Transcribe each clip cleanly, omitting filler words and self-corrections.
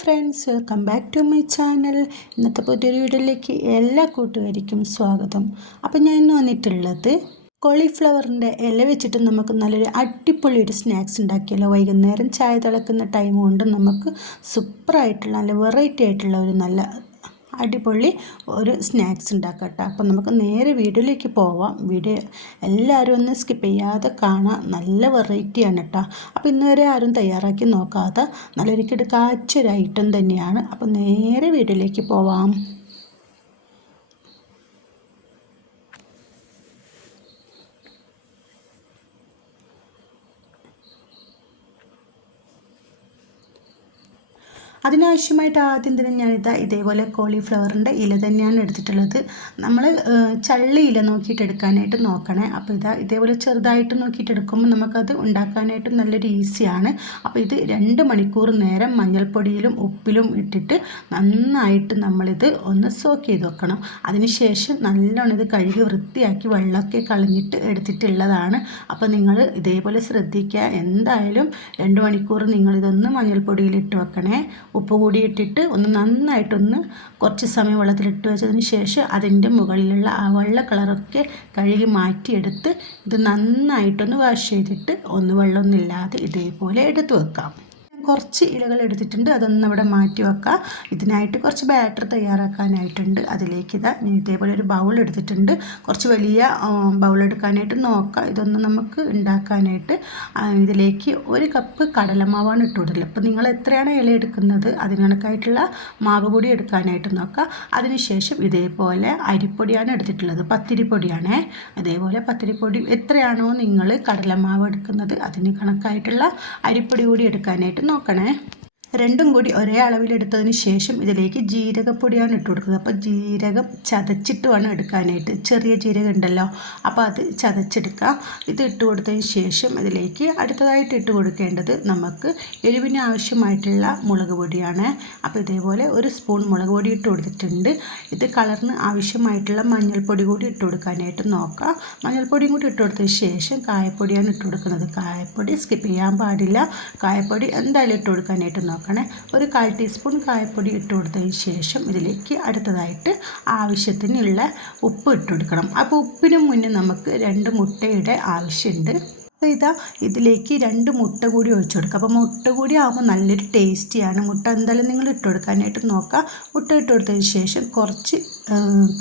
Friends, welcome back to my channel. ഇന്നത്തെ പുതിയൊരു വീഡിയോയിലേക്ക് എല്ലാ കൂട്ടുകാർക്കും സ്വാഗതം. അപ്പോൾ ഞാൻ ഇന്ന് വന്നിട്ടുള്ളത് കോളിഫ്ലവറിൻ്റെ ഇല വെച്ചിട്ട് നമുക്ക് നല്ലൊരു അടിപൊളി ഒരു സ്നാക്സ് ഉണ്ടാക്കിയല്ലോ. വൈകുന്നേരം ചായ തിളക്കുന്ന ടൈം കൊണ്ട് നമുക്ക് സൂപ്പറായിട്ടുള്ള നല്ല വെറൈറ്റി ആയിട്ടുള്ള ഒരു നല്ല അടിപൊളി ഒരു സ്നാക്സ് ഉണ്ടാക്കാം കേട്ടോ. അപ്പം നമുക്ക് നേരെ വീഡിയോയിലേക്ക് പോവാം. വീഡിയോ എല്ലാവരും ഒന്ന് സ്കിപ്പ് ചെയ്യാതെ കാണാം. നല്ല വെറൈറ്റിയാണ് കേട്ടോ. അപ്പോൾ ഇന്ന് വരെ ആരും തയ്യാറാക്കി നോക്കാതെ നല്ലൊരിക്കൽ കാച്ചൊരു ഐറ്റം തന്നെയാണ്. അപ്പോൾ നേരെ വീഡിയോയിലേക്ക് പോവാം. അതിനാവശ്യമായിട്ട് ആദ്യം തന്നെ ഞാനിതാ ഇതേപോലെ കോളിഫ്ലവറിൻ്റെ ഇല തന്നെയാണ് എടുത്തിട്ടുള്ളത്. നമ്മൾ ചള്ളി ഇല നോക്കിയിട്ട് എടുക്കാനായിട്ട് നോക്കണേ. അപ്പോൾ ഇതേപോലെ ചെറുതായിട്ട് നോക്കിയിട്ട് എടുക്കുമ്പോൾ നമുക്കത് ഉണ്ടാക്കാനായിട്ട് നല്ലൊരു ഈസിയാണ്. അപ്പോൾ ഇത് 2 മണിക്കൂർ നേരം മഞ്ഞൾപ്പൊടിയിലും ഉപ്പിലും ഇട്ടിട്ട് നന്നായിട്ട് നമ്മളിത് ഒന്ന് സോക്ക് ചെയ്ത് വെക്കണം. അതിനുശേഷം നല്ലോണം ഇത് കഴുകി വൃത്തിയാക്കി വെള്ളമൊക്കെ കളഞ്ഞിട്ട് എടുത്തിട്ടുള്ളതാണ്. അപ്പോൾ നിങ്ങൾ ഇതേപോലെ ശ്രദ്ധിക്കുക. എന്തായാലും 2 മണിക്കൂർ നിങ്ങളിതൊന്ന് മഞ്ഞൾപ്പൊടിയിൽ ഇട്ട് വെക്കണേ. ഉപ്പ് കൂടി ഇട്ടിട്ട് ഒന്ന് നന്നായിട്ടൊന്ന് കുറച്ച് സമയം വെള്ളത്തിലിട്ട് വെച്ചതിന് ശേഷം അതിൻ്റെ മുകളിലുള്ള ആ വെള്ള കളറൊക്കെ കഴുകി മാറ്റിയെടുത്ത് ഇത് നന്നായിട്ടൊന്ന് വാഷ് ചെയ്തിട്ട് ഒന്ന് വെള്ളമൊന്നുമില്ലാതെ ഇതേപോലെ എടുത്ത് വെക്കാം. കുറച്ച് ഇലകൾ എടുത്തിട്ടുണ്ട്, അതൊന്നും ഇവിടെ മാറ്റി വെക്കാം. ഇതിനായിട്ട് കുറച്ച് ബാറ്റർ തയ്യാറാക്കാനായിട്ടുണ്ട്. അതിലേക്ക് ഞാൻ ഇതേപോലെ ഒരു ബൗൾ എടുത്തിട്ടുണ്ട്. കുറച്ച് വലിയ ബൗൾ എടുക്കാനായിട്ട് നോക്കാം. ഇതൊന്ന് നമുക്ക് ഉണ്ടാക്കാനായിട്ട് ഇതിലേക്ക് 1 കപ്പ് കടലമാവാണ് ഇട്ട് കൊടുത്തില്ല. അപ്പോൾ നിങ്ങൾ എത്രയാണ് ഇല എടുക്കുന്നത് അതിനകത്തായിട്ടുള്ള മാവ് പൊടി എടുക്കാനായിട്ട് നോക്കാം. അതിനുശേഷം ഇതേപോലെ അരിപ്പൊടിയാണ് എടുത്തിട്ടുള്ളത്, പത്തിരിപ്പൊടിയാണ്. അതേപോലെ പത്തിരിപ്പൊടി എത്രയാണോ നിങ്ങൾ കടലമാവ് എടുക്കുന്നത് അതിന് കണക്കായിട്ടുള്ള അരിപ്പൊടി കൂടി എടുക്കാനായിട്ട് നോക്കണേ. രണ്ടും കൂടി ഒരേ അളവിലെടുത്തതിന് ശേഷം ഇതിലേക്ക് ജീരകപ്പൊടിയാണ് ഇട്ട് കൊടുക്കുന്നത്. അപ്പോൾ ജീരകം ചതച്ചിട്ട് വേണം എടുക്കാനായിട്ട്. ചെറിയ ജീരകം ഉണ്ടല്ലോ, അപ്പോൾ അത് ചതച്ചെടുക്കുക. ഇത് ഇട്ട് കൊടുത്തതിന് ശേഷം ഇതിലേക്ക് അടുത്തതായിട്ട് ഇട്ട് കൊടുക്കേണ്ടത് നമുക്ക് എരിവിന് ആവശ്യമായിട്ടുള്ള മുളക് പൊടിയാണ്. അപ്പോൾ ഇതേപോലെ 1 സ്പൂൺ മുളക് പൊടി ഇട്ട് കൊടുത്തിട്ടുണ്ട്. ഇത് കളറിന് ആവശ്യമായിട്ടുള്ള മഞ്ഞൾപ്പൊടി കൂടി ഇട്ട് കൊടുക്കാനായിട്ട് നോക്കാം. മഞ്ഞൾപ്പൊടിയും കൂടി ഇട്ട് കൊടുത്തതിന് ശേഷം കായപ്പൊടിയാണ് ഇട്ട് കൊടുക്കുന്നത്. കായപ്പൊടി സ്കിപ്പ് ചെയ്യാൻ പാടില്ല. കായപ്പൊടി എന്തായാലും ഇട്ട് കൊടുക്കാനായിട്ട് നോക്കാം. 1/4 ടീസ്പൂൺ കായപ്പൊടി ഇട്ട് കൊടുത്തതിന് ശേഷം ഇതിലേക്ക് അടുത്തതായിട്ട് ആവശ്യത്തിനുള്ള ഉപ്പ് ഇട്ട് കൊടുക്കണം. അപ്പോൾ ഉപ്പിന് മുന്നേ നമുക്ക് 2 മുട്ടയുടെ ആവശ്യമുണ്ട്. അപ്പോൾ ഇതിലേക്ക് 2 മുട്ട കൂടി ഒഴിച്ചു കൊടുക്കുക. അപ്പോൾ മുട്ട കൂടി ആകുമ്പോൾ നല്ലൊരു ടേസ്റ്റിയാണ്. മുട്ട എന്തായാലും നിങ്ങൾ ഇട്ട് കൊടുക്കാനായിട്ട് നോക്കുക. മുട്ട ഇട്ട് കൊടുത്തതിന് ശേഷം കുറച്ച്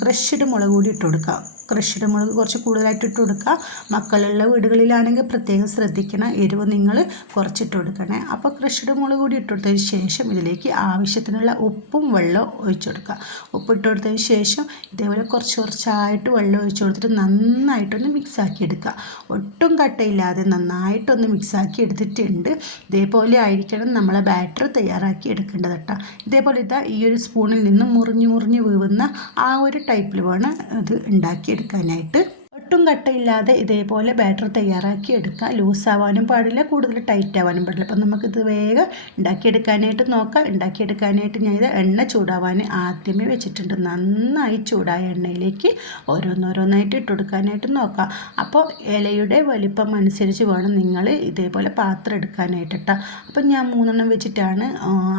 ക്രഷ്ഡ് മുളക് കൂടി ഇട്ട് കൊടുക്കുക. ക്രഷ്ഡ് മുളക് കുറച്ച് കൂടുതലായിട്ട് ഇട്ട് കൊടുക്കുക. മക്കളുള്ള വീടുകളിലാണെങ്കിൽ പ്രത്യേകം ശ്രദ്ധിക്കണം, എരിവ് നിങ്ങൾ കുറച്ചിട്ട് കൊടുക്കണേ. അപ്പോൾ ക്രഷ്ഡ് മുളക് കൂടി ഇട്ട് കൊടുത്തതിന് ശേഷം ഇതിലേക്ക് ആവശ്യത്തിനുള്ള ഉപ്പും വെള്ളവും ഒഴിച്ചു കൊടുക്കുക. ഉപ്പ് ഇട്ട് കൊടുത്തതിന് ശേഷം ഇതേപോലെ കുറച്ചായിട്ട് വെള്ളം ഒഴിച്ചു കൊടുത്തിട്ട് നന്നായിട്ടൊന്ന് മിക്സാക്കി എടുക്കുക. ഒട്ടും കട്ടയില്ലാതെ നന്നായിട്ടൊന്ന് മിക്സാക്കി എടുത്തിട്ടുണ്ട്. ഇതേപോലെ ആയിരിക്കണം നമ്മളെ ബാറ്റർ തയ്യാറാക്കി എടുക്കേണ്ടത് കേട്ടോ. ഇതേപോലെ ഈ ഒരു സ്പൂണിൽ നിന്ന് മുറിഞ്ഞ് വീഴുന്ന ആ ഒരു ടൈപ്പിൽ വേണം ഇത് ഉണ്ടാക്കിയെടുക്കാനായിട്ട്. ഒട്ടും കട്ടയില്ലാതെ ഇതേപോലെ ബാറ്റർ തയ്യാറാക്കി എടുക്കുക. ലൂസാവാനും പാടില്ല, കൂടുതൽ ടൈറ്റ് ആവാനും പാടില്ല. അപ്പം നമുക്കിത് വേഗം ഉണ്ടാക്കിയെടുക്കാനായിട്ട് നോക്കാം. ഉണ്ടാക്കിയെടുക്കാനായിട്ട് ഞാൻ എണ്ണ ചൂടാവാൻ ആദ്യമേ വെച്ചിട്ടുണ്ട്. നന്നായി ചൂടായ എണ്ണയിലേക്ക് ഓരോന്നോരോന്നായിട്ട് ഇട്ട് കൊടുക്കാനായിട്ട് നോക്കാം. അപ്പോൾ ഇലയുടെ വലിപ്പം അനുസരിച്ച് വേണം നിങ്ങൾ ഇതേപോലെ പാത്രം എടുക്കാനായിട്ട് കേട്ടോ. അപ്പം ഞാൻ 3 വെച്ചിട്ടാണ്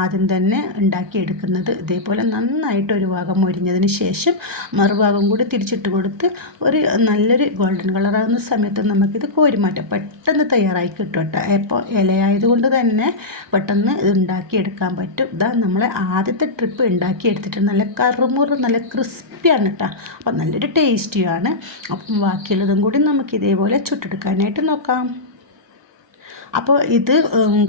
ആദ്യം തന്നെ ഉണ്ടാക്കിയെടുക്കുന്നത്. ഇതേപോലെ നന്നായിട്ട് ഒരു ഭാഗം മൊരിഞ്ഞതിന് ശേഷം മറുഭാഗം കൂടി തിരിച്ചിട്ട് കൊടുത്ത് ഒരു നല്ലൊരു ഗോൾഡൻ കളറാകുന്ന സമയത്ത് നമുക്കിത് കോരി മാറ്റാം. പെട്ടെന്ന് തയ്യാറായി കിട്ടും കേട്ടോ. അപ്പോൾ ഇലയായതുകൊണ്ട് തന്നെ പെട്ടെന്ന് ഇത് ഉണ്ടാക്കിയെടുക്കാൻ പറ്റും. നമ്മൾ ആദ്യത്തെ ട്രിപ്പ് ഉണ്ടാക്കിയെടുത്തിട്ട് നല്ല കറുമുറ് നല്ല ക്രിസ്പിയാണ് കേട്ടോ. അപ്പോൾ നല്ലൊരു ടേസ്റ്റിയാണ്. അപ്പം ബാക്കിയുള്ളതും കൂടി നമുക്ക് ഇതേപോലെ ചുട്ടെടുക്കാനായിട്ട് നോക്കാം. അപ്പോൾ ഇത്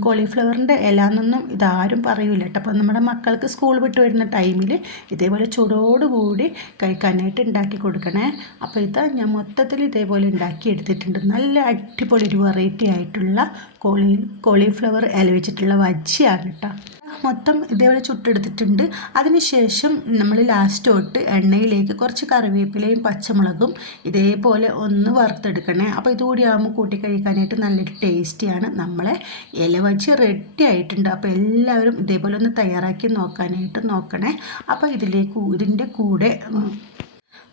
കോളിഫ്ലവറിൻ്റെ ഇല എന്നൊന്നും ഇതാരും പറയൂല കേട്ടോ. അപ്പോൾ നമ്മുടെ മക്കൾക്ക് സ്കൂൾ വിട്ട് വരുന്ന ടൈമിൽ ഇതേപോലെ ചൂടോടുകൂടി കഴിക്കാനായിട്ട് ഉണ്ടാക്കി കൊടുക്കണേ. അപ്പോൾ ഞാൻ മൊത്തത്തിൽ ഇതേപോലെ ഉണ്ടാക്കി എടുത്തിട്ടുണ്ട്. നല്ല അടിപൊളി ഒരു വെറൈറ്റി ആയിട്ടുള്ള കോളിഫ്ലവർ ഇല വെച്ചിട്ടുള്ള വജിയാണ് കേട്ടോ. മൊത്തം ഇതേപോലെ ചുട്ടെടുത്തിട്ടുണ്ട്. അതിനുശേഷം നമ്മൾ ലാസ്റ്റ് തൊട്ട് എണ്ണയിലേക്ക് കുറച്ച് കറിവേപ്പിലയും പച്ചമുളകും ഇതേപോലെ ഒന്ന് വറുത്തെടുക്കണേ. അപ്പോൾ ഇതുകൂടി ആകുമ്പോൾ കൂട്ടി കഴിക്കാനായിട്ട് നല്ലൊരു ടേസ്റ്റിയാണ്. നമ്മളെ ഇല വച്ച് റെഡി ആയിട്ടുണ്ട്. അപ്പോൾ എല്ലാവരും ഇതേപോലെ ഒന്ന് തയ്യാറാക്കി നോക്കാനായിട്ട് നോക്കണേ. അപ്പോൾ ഇതിൻ്റെ കൂടെ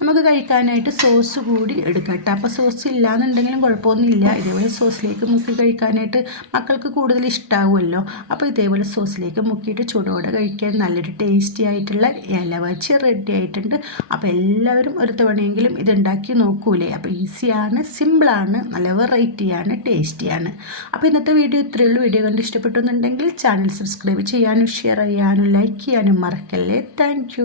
നമുക്ക് കഴിക്കാനായിട്ട് സോസ് കൂടി എടുക്കാം കേട്ടോ. അപ്പോൾ സോസ് ഇല്ലയെന്നുണ്ടെങ്കിലും കുഴപ്പമൊന്നുമില്ല. ഇതേപോലെ സോസിലേക്ക് മുക്കി കഴിക്കാനായിട്ട് മക്കൾക്ക് കൂടുതൽ ഇഷ്ടമാവുമല്ലോ. അപ്പോൾ ഇതേപോലെ സോസിലേക്ക് മുക്കിയിട്ട് ചൂടോടെ കഴിക്കാൻ നല്ലൊരു ടേസ്റ്റി ആയിട്ടുള്ള ഇലവച്ച് റെഡി ആയിട്ടുണ്ട്. അപ്പോൾ എല്ലാവരും ഒരു തവണയെങ്കിലും ഇതുണ്ടാക്കി നോക്കൂലേ. അപ്പോൾ ഈസിയാണ്, സിമ്പിളാണ്, നല്ല വെറൈറ്റിയാണ്, ടേസ്റ്റിയാണ്. അപ്പോൾ ഇന്നത്തെ വീഡിയോ ഇത്രയേ ഉള്ളൂ. വീഡിയോ കണ്ട് ഇഷ്ടപ്പെട്ടെന്നുണ്ടെങ്കിൽ ചാനൽ സബ്സ്ക്രൈബ് ചെയ്യാനും ഷെയർ ചെയ്യാനും ലൈക്ക് ചെയ്യാനും മറക്കല്ലേ. താങ്ക്